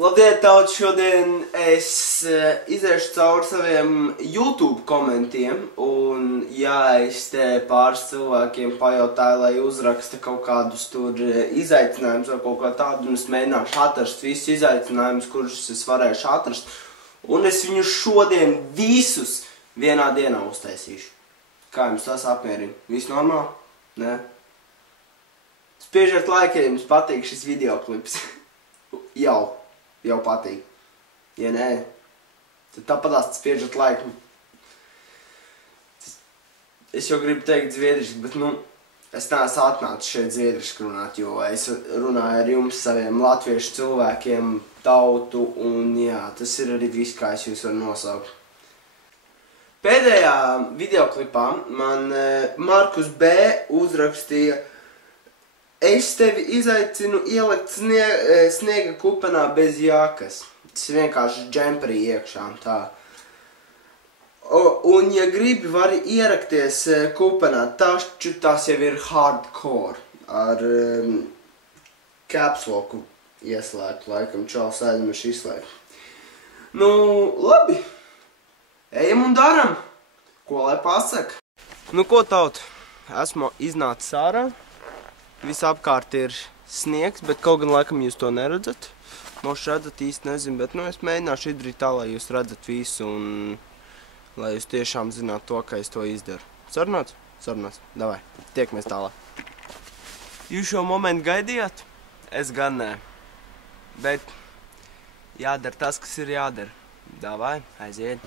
Labdien, tauts! Šodien es iziešu cauri saviem YouTube komentiem, un es te pāris cilvēkiem pajautāju, lai uzraksta kaut kādus tur izaicinājumus vai kaut kā tādu, un es mēģināšu atrast visus izaicinājumus, kurus es varēšu atrast, un es viņus šodien visus vienā dienā uztaisīšu. Kā jums tas apmierina? Viss normāli? Nē? Spiežiet laiku, ja jums patīk šis videoklips. Jau patīk. Ja nē, tad tāpatās spiežat laiku. Es jau gribu teikt zviedriski, bet es neesmu atnācis šeit zviedriski runāt, jo es runāju ar jums, saviem latviešu cilvēkiem, tautu, un jā, tas ir arī viss, kā es jūs varu nosaukt. Pēdējā videoklipā man Markus B. uzrakstīja: es tevi izaicinu ielikt sniega kupenā bez jākas. Tas ir vienkārši džemperī iekšā, tā. Un, ja gribi, vari ierakties kupenā, taču tas jau ir hardcore. Ar caps locku ieslēgtu, laikam, čals aizmeši izslēgt. Labi. Ejam un daram. Ko lai pasaka? Ko taut? Esmu iznācis ārā. Visapkārt ir sniegs, bet kaut gan laikam jūs to neredzat. Moši redzat, īsti nezinu, bet es mēģināšu izdarīt tā, lai jūs redzat visu un lai jūs tiešām zināt to, ka es to izdaru. Sarunāts? Sarunāts. Davai, tiekamies tālāk. Jūs šo momentu gaidījāt? Es gan nē. Bet jādara tas, kas ir jādara. Davai, aiziet.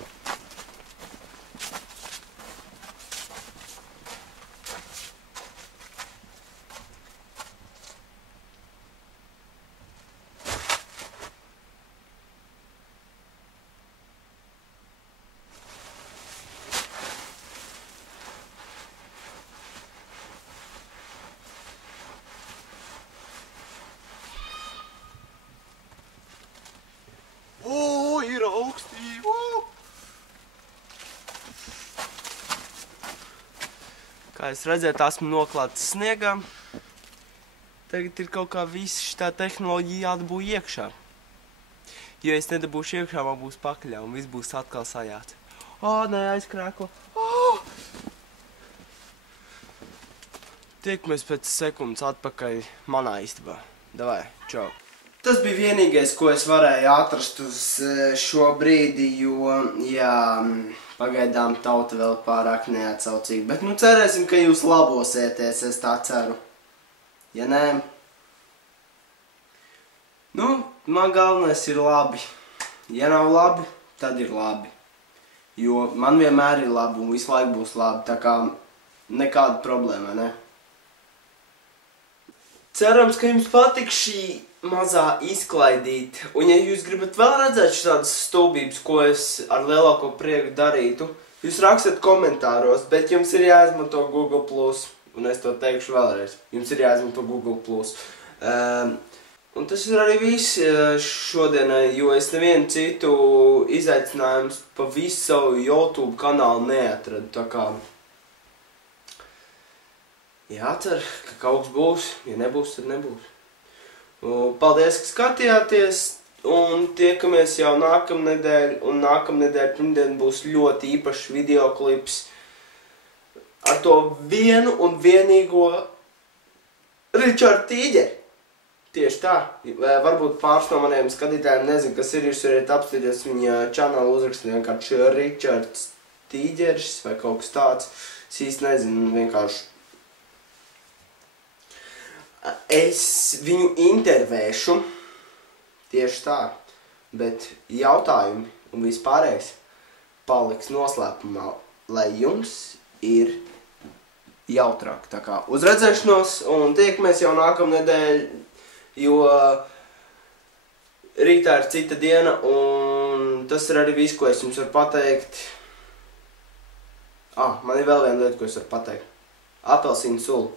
Ir augstī! Kā jūs redzat, esmu noklāts sniegā. Tagad ir kaut kā viss šitā tehnoloģija jādabū iekšā. Jo es nedabūšu iekšā, man būs pakaļā un viss būs atkal sajāts. Nē, aizkrēko. Tiekamies pēc sekundes atpakaļ manā istabā. Davai, čau! Tas bija vienīgais, ko es varēju atrast uz šo brīdi, jo, pagaidām tauta vēl pārāk neatsaucīga. Bet, cerēsim, ka jūs labosieties, es tā ceru. Ja nē, man galvenais ir labi. Ja nav labi, tad ir labi. Jo man vienmēr ir labi un visu laiku būs labi, tā kā nekāda problēma, ne? Cerams, ka jums patīk šī mazā izklaidīt. Un ja jūs gribat vēl redzēt šādas stulbības, ko es ar lielāko prieku darītu, jūs rakstat komentāros, bet jums ir jāizmanto Google+. Un es to teikšu vēlreiz. Jums ir jāizmanto Google+. Un tas ir arī viss šodienai, jo es nevienu citu izaicinājumus pa visu savu YouTube kanālu neatradu. Tā kā jācer, ka kaut kas būs. Ja nebūs, tad nebūs. Paldies, ka skatījāties, un tiekamies jau nākamnedēļ, un nākamnedēļ pirmdien būs ļoti īpašs videoklips ar to vienu un vienīgo Richardu Tīģeri. Tieši tā. Varbūt pāris no maniem skatītājiem nezinu, kas ir, jūs varat apstīties viņa čanalu uzrakstīt vienkārši Richards Tīģeris vai kaut kas tāds. Es īsti nezinu, vienkārši. Es viņu intervēšu, tieši tā, bet jautājumi un vispārējais paliks noslēpumā, lai jums ir jautrāk. Tā kā uzredzēšanos un tiekamies jau nākamnedēļ, jo rītā ir cita diena un tas ir arī viss, ko es jums varu pateikt. Man ir vēl viena lieta, ko es varu pateikt. Apelsīnu sulu.